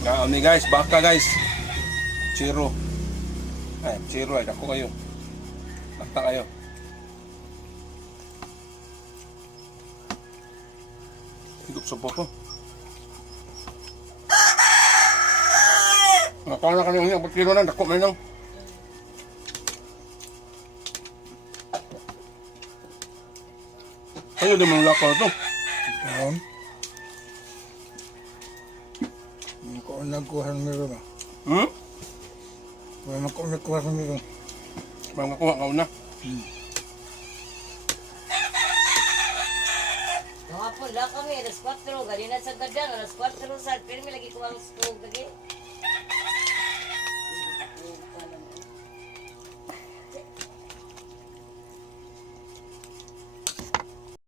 Gaon ni guys, baka guys. Chiro. Ay, chiro ay dako kayo. Takta kayo. Higop sa poko. Nakala na kanina yung kilo na, dako man lang. Ayaw din mo lakaw ito. Ayan. Ako ang nagkuha ng miro na. Wala ako ang nagkuha ng miro. Mga kuha ka una. Mga pula kami, alas 4, ganina sa gadang, alas 4 sa pirmi lagi ko ang stove lagi.